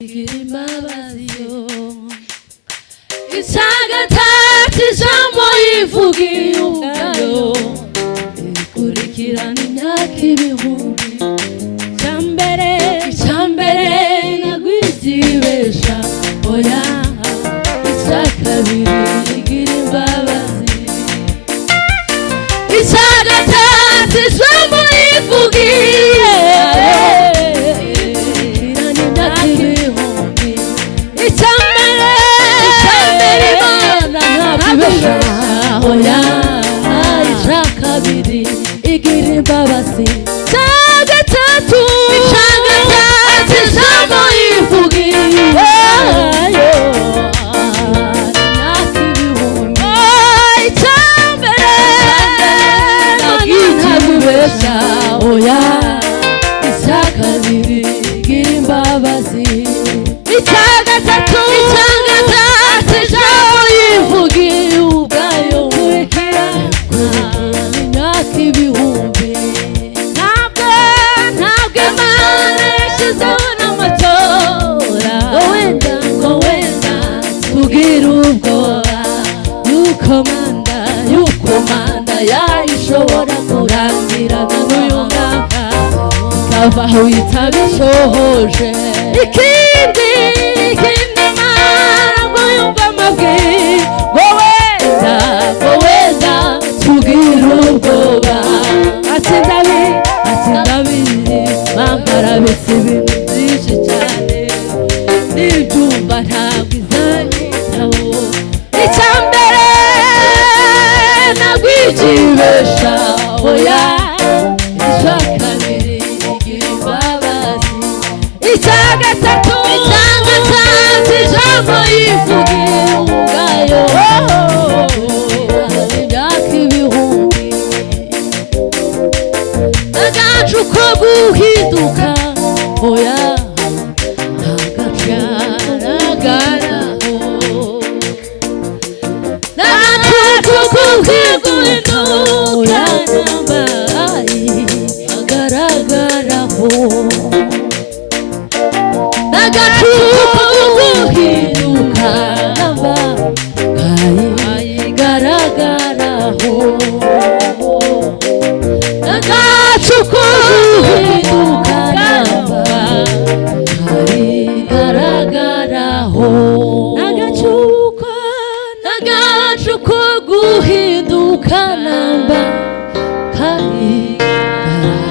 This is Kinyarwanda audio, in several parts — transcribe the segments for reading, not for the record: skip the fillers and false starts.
Zihimbaza Isagata jambo ivugiye ubwayo ikurikirana imyaka ibihumbi icyambere nagwizibesha oya icyakabiri igira imbabazi Isagata jambo ivugiye oya icyakabiri igira imbabazi Gatatu jambo ivugiye oya icyakabiri igira imbabazi Gatatu jambo ivugiye ubwayo imyaka ibihumbi ntabwo Imana yashyizeho n'amatora ngo wenda tubwire ubwoba yuko manda yayishobora kurangirana n'uyu mwaka ikavaho itabishohoje ikindi Imana ngo yumve amabwi ngo wenda tubwire ubwoba ati ndabiri bambara bese ibintu byinshi cyane n'ibyumba ntabwo izanyitaho icyambere nagwijibesha oya icyakabiri igira imbabazi icyagatatu ijambo yivugiye ubwayo imyaka ibihumbi agacu ko guhinduka oya ntagacaragaraho n'agacu ko guhinduka nambaye agaragaraho n'agacu ko guhinduka nambaye agaragaraho n'agacu ko guhinduka nambaye agaragaraho n'agacu ko guhinduka nambaye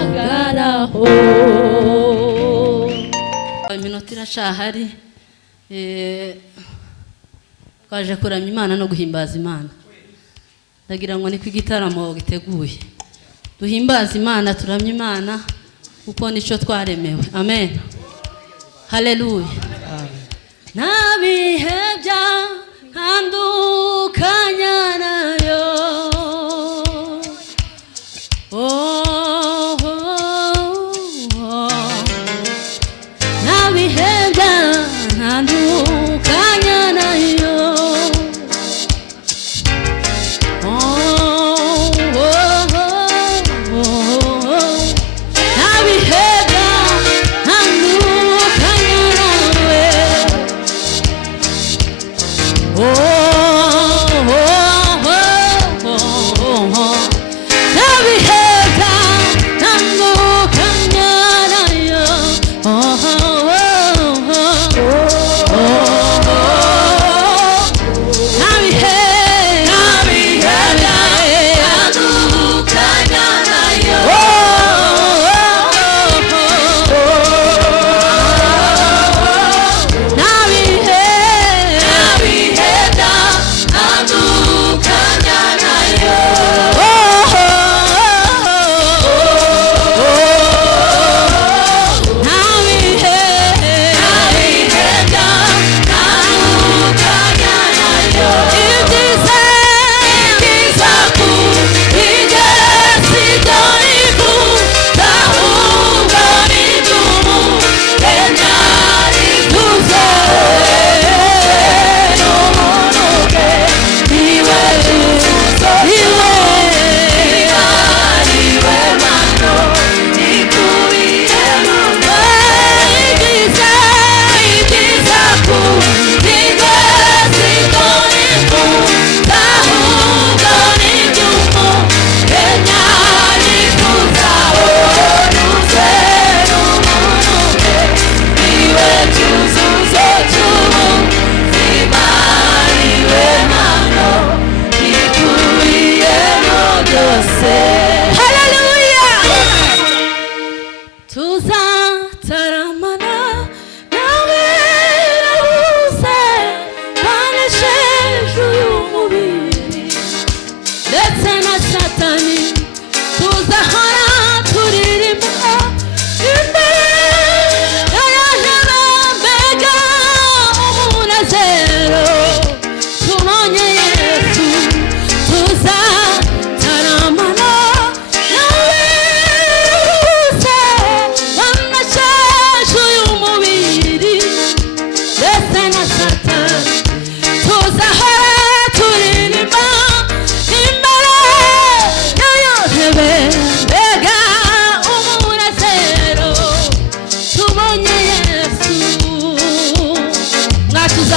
agaragaraho. Iminota iracahari twaje kuramya Imana no guhimbaza Imana ndagira ngo ni ku gitaramo giteguye duhimbaza Imana turamya Imana kuko nico twaremewe amen haleluya nabihebya ntandukanya nayo nabihebya ntandukanya nayo nabihebya ntandukanya nawe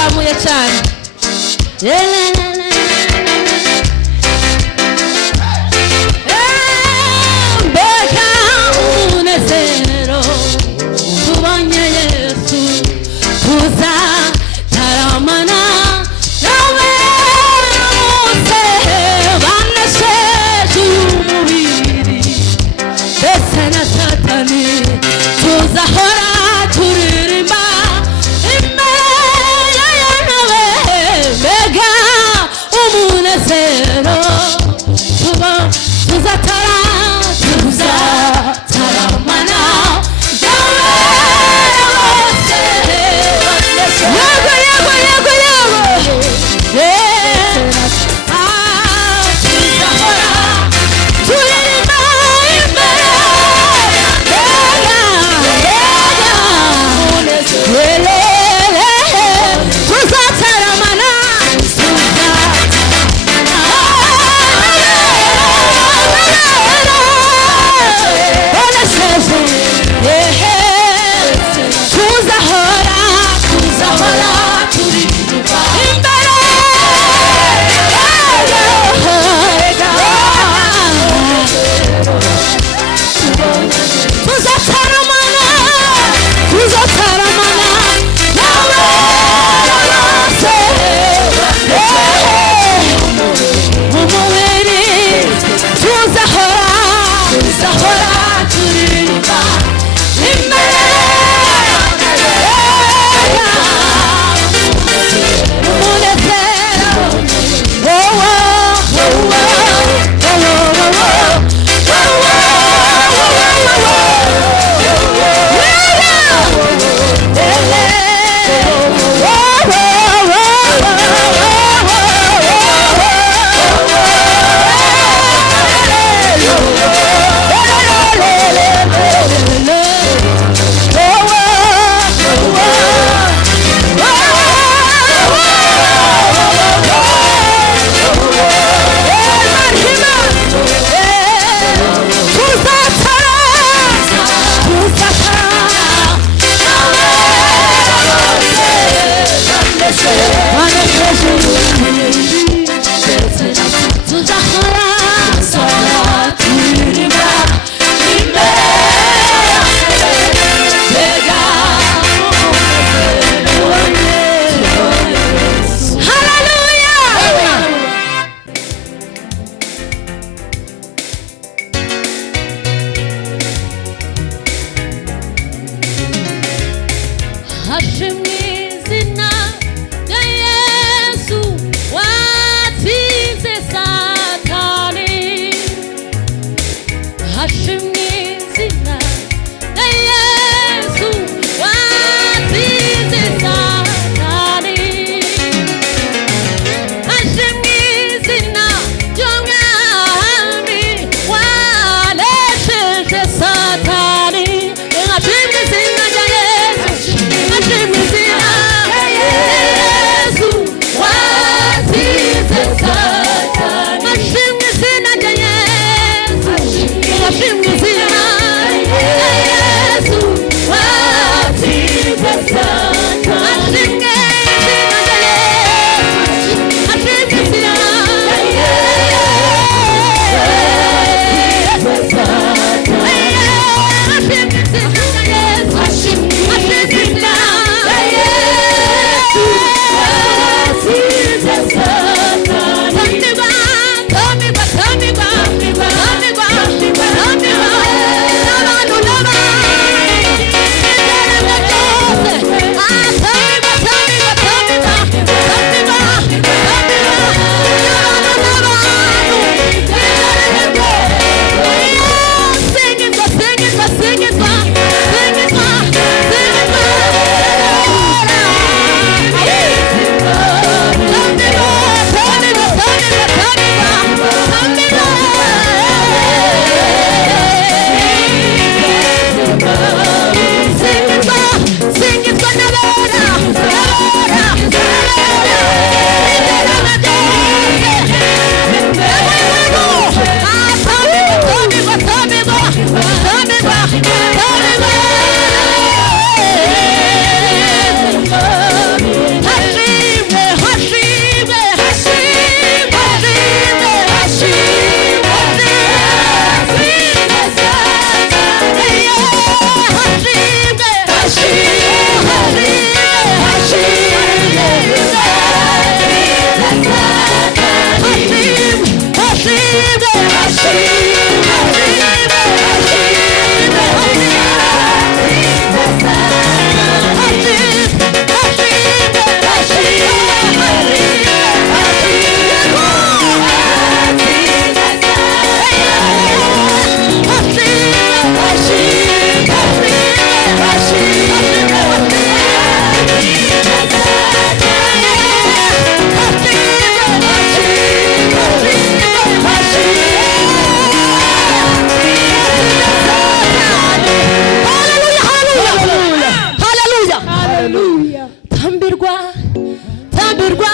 turazamuye cyane. Mbega umunezero tubonye Yesu tuzataramana nawe bose banesheje umubiri mbese na Satani tuzahora turirimba imbere yawe. Mbega umunezero tuzataramana nawe bose. Satani, tambirwa tambirwa